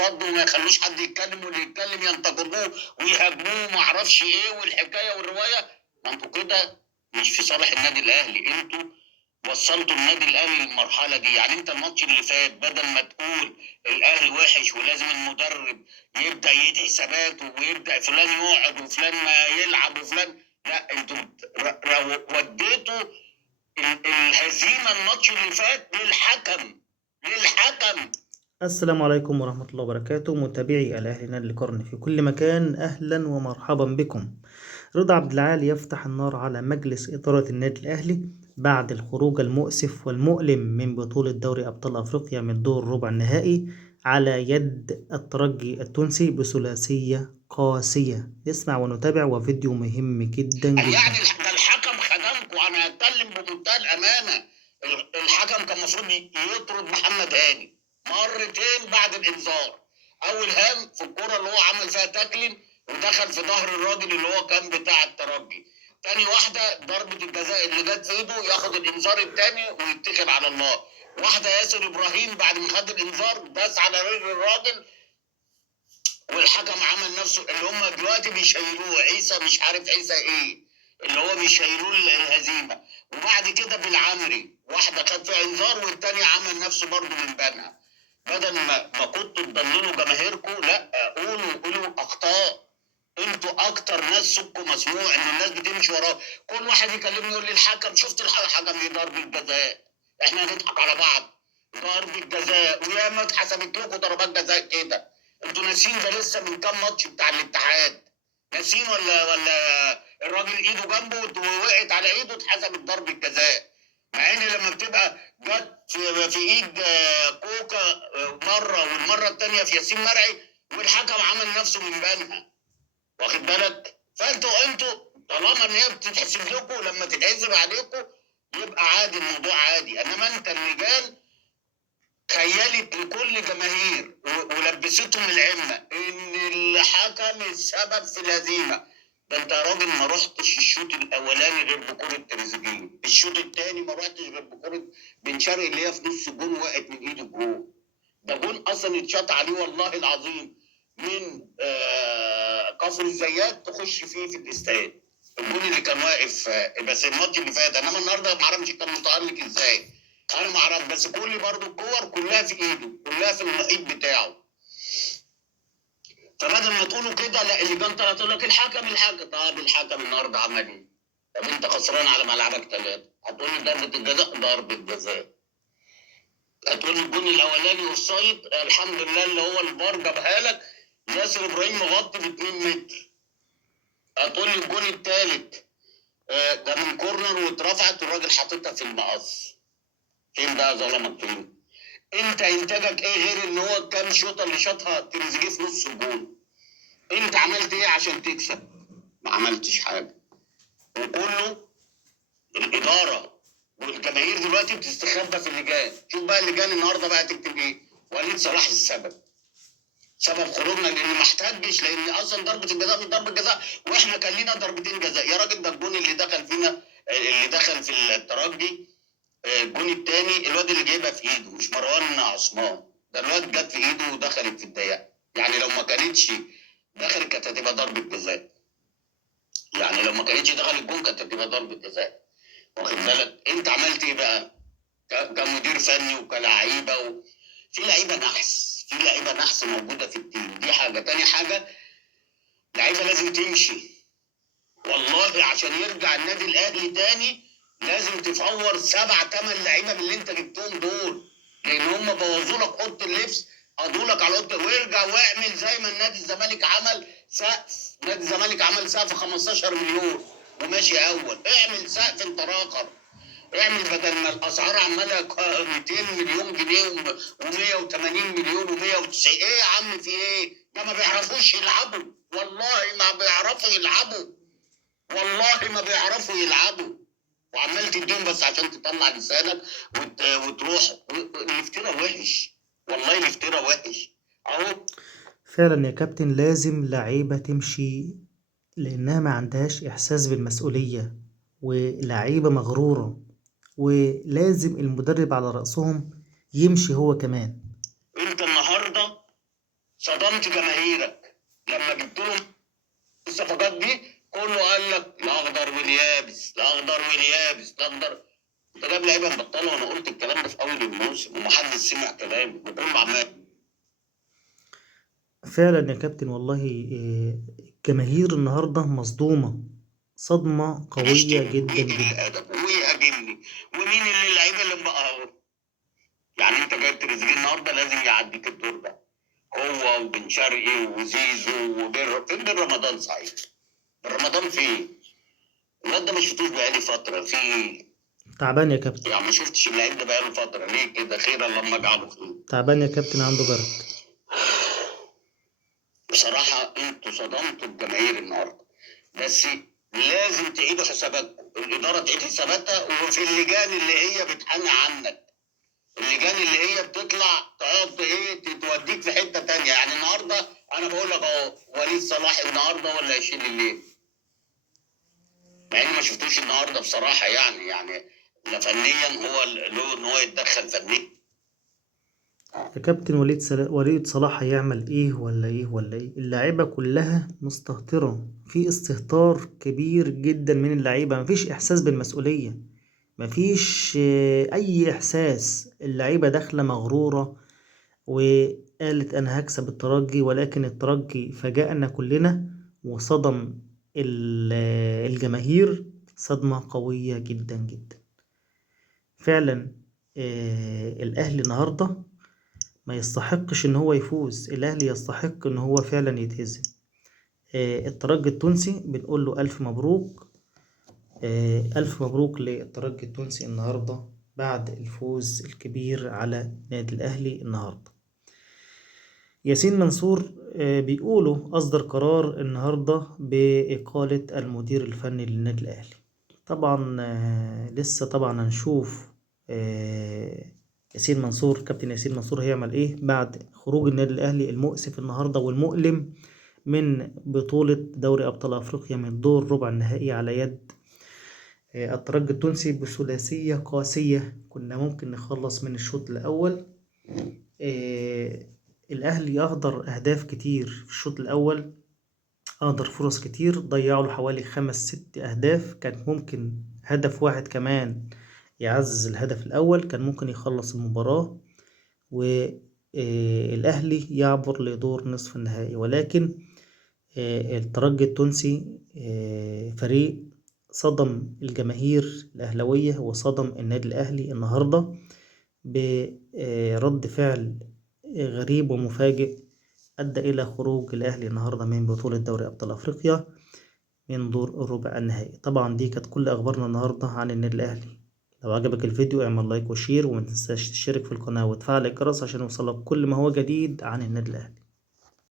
صد وما يخلوش حد يتكلم، واللي يتكلم ينتقدوه ويهاجموه وما اعرفش ايه والحكايه والروايه. ما انتوا كده مش في صالح النادي الاهلي، انتوا وصلتوا النادي الاهلي للمرحله دي. يعني انت الماتش اللي فات بدل ما تقول الاهلي وحش ولازم المدرب يبدا يعيد حساباته ويبدا فلان يقعد وفلان ما يلعب وفلان، لا انتوا وديتوا الهزيمه الماتش اللي فات للحكم. السلام عليكم ورحمة الله وبركاته، متابعي الأهلي نادي القرن في كل مكان، أهلا ومرحبا بكم. رضا عبد العال يفتح النار على مجلس إدارة النادي الأهلي بعد الخروج المؤسف والمؤلم من بطولة دوري أبطال أفريقيا من دور ربع النهائي على يد الترجي التونسي بثلاثية قاسية. نسمع ونتابع وفيديو مهم جدا يعني جدا. ده الحكم خدمكم، انا هتكلم بمنتهى الامانه. الحكم كان المفروض يطرد محمد هاني مرتين بعد الانذار. اول هام في الكره اللي هو عمل فيها تاكلين ودخل في ظهر الراجل اللي هو كان بتاع الترجي. تاني واحده ضربه الجزاء اللي جت في ايده ياخد الانذار الثاني ويتكل على الله. واحده ياسر ابراهيم بعد ما خد الانذار داس على رجل الراجل، والحكم عمل نفسه اللي هم دلوقتي بيشيلوه عيسى، مش عارف عيسى ايه اللي هو بيشيلوه الهزيمه. وبعد كده بالعمري واحده خد فيها انذار والتاني عمل نفسه برضه من بنها. بدل ما كنتوا تضللوا جماهيركم، لا قولوا اخطاء. انتوا اكتر ناس صوتكم مسموع ان الناس بتمشي وراه. كل واحد يكلمني يقول لي الحكم، شفت الحكم ايه ضربه جزاء؟ احنا هنضحك على بعض؟ ضربه جزاء وياما اتحسبت لكم ضربات جزاء كده. انتوا ناسين ده لسه من كام ماتش بتاع الاتحاد؟ ناسين ولا الراجل ايده جنبه ووقعت على ايده اتحسبت ضربه جزاء؟ مع ان لما بتبقى جت في ايد كوكا مره والمره الثانيه في ياسين مرعي والحكم عمل نفسه من بينها، واخد بالك؟ فانتوا طالما ان هي بتتحسب لكم لما تتحسب عليكم يبقى عادي، الموضوع عادي. انما انت اللجان خيلت لكل جماهير ولبستهم العمه ان الحكم السبب في الهزيمه. ده انت يا راجل ما رحتش الشوط الاولاني غير بكره تريزيجيه، الشوط الثاني ما رحتش غير بكره بن شرقي اللي هي في نص الجون وقعت من ايد الجون. ده جون اصلا اتشاط عليه والله العظيم من كفر الزيات تخش فيه في الاستاد. الجون اللي كان واقف بس الماتش اللي فات، انما النهارده ما اعرفش كان متالق ازاي. انا ما اعرف، بس كل برضو الكور كلها في ايده، كلها في المحيط بتاعه. فبدل ما تقولوا كده لا، اللي كان طلع تقول لك الحكم. طب الحكم النهارده عمل ايه؟ طب انت خسران على ملعبك 3، هتقول لي ضربه الجزاء؟ ضربه جزاء. هتقول لي الجون الاولاني اوفسايد، الحمد لله اللي هو الفار جابها لك، ياسر ابراهيم مغطي ب 2 متر. هتقول لي الجون الثالث ده من كورنر واترفعت والراجل حاططها في المقص. فين بقى ظلمك فين؟ انت انتاجك ايه غير ان هو كام شوطه اللي شاطها تريزيجيه في نص الجون؟ انت عملت ايه عشان تكسب؟ ما عملتش حاجه. وكله الاداره والجماهير دلوقتي بتستخبى في اللجان. شوف بقى اللجان النهارده بقى تكتب ايه؟ وليد صلاح السبب، سبب خروجنا لان ما احتاجش، لان اصلا ضربه الجزاء من ضربه جزاء واحنا كان لينا ضربتين جزاء. يا راجل ده الجون اللي دخل فينا، اللي دخل في الترجي، الجون الثاني الواد اللي جايبها في ايده مش مروان عثمان، ده الواد جت في ايده ودخلت في الضيقه. يعني لو ما كانتش دخلت كانت هتبقى ضربه جزاء. يعني لو ما كانتش دخل الجون كانت هتبقى ضربه جزاء. واخد بالك؟ انت عملت ايه بقى كمدير فني وكلاعيبه في لعيبه نحس، في لعيبه نحس موجوده في التيم. دي حاجه. تاني حاجه، لعيبه لازم تمشي والله عشان يرجع النادي الاهلي تاني. لازم تفور 7-8 لعيبه من اللي انت جبتهم دول، لان هم بوظوا لك اوضه اللبس، قضوا لك على اوضه. وارجع واعمل زي ما نادي الزمالك عمل سقف. نادي الزمالك عمل سقف 15 مليون وماشي اول. اعمل سقف انت راقر. اعمل بدل ما الاسعار عماله 200 مليون جنيه و180 مليون و190. ايه يا عم في ايه؟ ده ما بيعرفوش يلعبوا، والله ما بيعرفوا يلعبوا، والله ما بيعرفوا يلعبوا. وعمال تديهم بس عشان تطلع لسانك وتروح. الافتراء وحش، والله الافتراء وحش اهو. فعلا يا كابتن، لازم لعيبة تمشي لأنها ما عندهاش إحساس بالمسؤولية ولعيبة مغرورة، ولازم المدرب على رأسهم يمشي هو كمان. انت النهارده صدمت جماهيرك لما جبت لهم الصفقات دي. كله قال لك الاخضر واليابس، الاخضر واليابس، الاخضر. انت جايب لعيبه مبطله، وانا قلت الكلام ده في اول الموسم ومحدش سمع كلامي وكله عمال. فعلا يا كابتن والله، الجماهير النهاردة مصدومة صدمة قوية يشتمني جدا ويقل جدا. الادب ويهاجمني. ومين اللي اللعيبه اللي بقى اهو؟ يعني انت جايب تريزيجيه النهارده لازم يعديك الدور ده، هو وبن شرقي وزيزو فين بن رمضان صحيح؟ بن رمضان فين؟ الواد ده ما شفتوش بقالي فتره في. تعبان يا كابتن. يعني ما شفتش اللعيب ده بقاله فتره، ليه كده؟ خيرا لما اجعله خير. تعبان يا كابتن، عنده برد. بصراحه انتوا صدمتوا الجماهير النهارده، بس لازم تعيدوا حساباتكم، الاداره تعيد حساباتها، وفي اللجان اللي هي بتحنى عنك، اللجان اللي هي بتطلع تقعد توديك في حته تانية. يعني النهارده انا بقول لك اهو، وليد صلاح النهارده ولا يشيل الليل؟ مع اني ما شفتوش النهارده بصراحه، يعني لا فنيا هو له ان هو يتدخل فنيا. يا كابتن وليد صلاح هيعمل ايه ولا ايه ولا ايه؟ اللعيبة كلها مستهترة، في استهتار كبير جدا من اللعيبة، مفيش احساس بالمسؤولية، مفيش اي احساس. اللعيبة داخلة مغرورة وقالت انا هكسب الترجي، ولكن الترجي فاجأنا كلنا وصدم الجماهير صدمة قوية جدا جدا. فعلا الاهلي النهاردة ما يستحقش ان هو يفوز، الاهلي يستحق ان هو فعلا يتهزم. الترجي التونسي بنقول له الف مبروك. الف مبروك للترجي التونسي النهارده بعد الفوز الكبير على نادي الاهلي النهارده. ياسين منصور بيقولوا اصدر قرار النهارده باقالة المدير الفني للنادي الاهلي. طبعا لسه طبعا هنشوف ياسين منصور، كابتن ياسين منصور هيعمل ايه بعد خروج النادي الاهلي المؤسف النهارده والمؤلم من بطولة دوري ابطال افريقيا من دور ربع النهائي على يد الترجي التونسي بثلاثية قاسية. كنا ممكن نخلص من الشوط الاول. الاهلي اهدر اهداف كتير في الشوط الاول، أهدر فرص كتير، ضيعوا له حوالي 5 6 أهداف. كان ممكن هدف واحد كمان يعزز الهدف الأول، كان ممكن يخلص المباراة والأهلي يعبر لدور نصف النهائي. ولكن الترجي التونسي فريق صدم الجماهير الأهلوية وصدم النادي الأهلي النهاردة برد فعل غريب ومفاجئ، أدى إلى خروج الأهلي النهاردة من بطولة دوري أبطال أفريقيا من دور الربع النهائي. طبعا دي كانت كل أخبارنا النهاردة عن النادي الأهلي. لو عجبك الفيديو اعمل لايك وشير، وما تنساش تشترك في القناة وتفعل الجرس عشان يوصلك كل ما هو جديد عن النادي الأهلي.